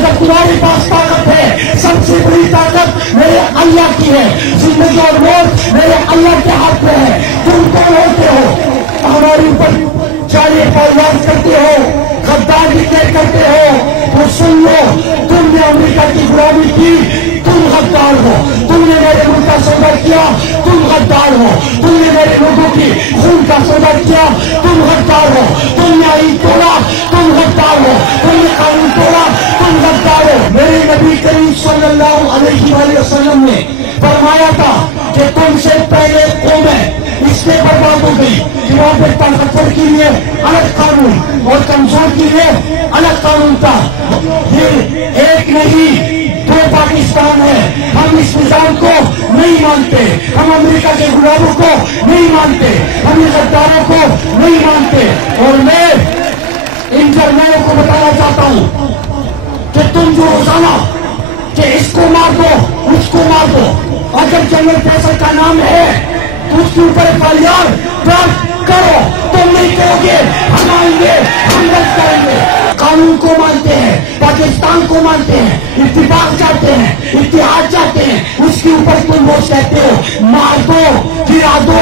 अगर तुम्हारे पास ताकत है, सबसे बड़ी ताकत मेरे अल्लाह की है। जिंदगी और मौत मेरे अल्लाह के हाथ में है। तुम कौन होते हो हमारे ऊपर चाले पालवान करते हो, गद्दारी करते हो? तो सुन लो, तुमने अमेरिका की गुलामी की, तुम गद्दार हो। तुमने मेरे मुल्क का सौदा किया, तुम गद्दार हो। तुमने मेरे लोगों की खून का सौदा किया, तुम गद्दार हो। तुमने आईन तोड़ा, तुम गद्दार हो। तुमने कानून तोड़ा, तुम गद्दार हो। मेरे नबी करीम सल्लल्लाहु अलैहि वसल्लम ने फरमाया था कि तुमसे पहले कौम है, इसलिए बर्बाद हो गई कि वहां पे ताकतवर के लिए अलग कानून और कमजोर के लिए अलग कानून था। ये एक नहीं, दो पाकिस्तान है। हम इस निजाम को नहीं मानते, हम अमेरिका के गुलामों को नहीं मानते, हम इन गद्दारों को नहीं मानते। और मैं इन जर्नलों को बताना चाहता हूं कि तुम जो रोजाना कि इसको मार दो, उसको मार दो, अगर जनरल फैसल का नाम है तो उसके ऊपर एफआईआर दर्ज करो। तुम नहीं कहोगे हम आएंगे, हम दर्ज करेंगे। कानून को मानते हैं, पाकिस्तान को मानते हैं, इत्तेफाक चाहते हैं, इत्तेहाद चाहते हैं, उसके ऊपर तुम वो कहते हो मार दो, गिरा दो,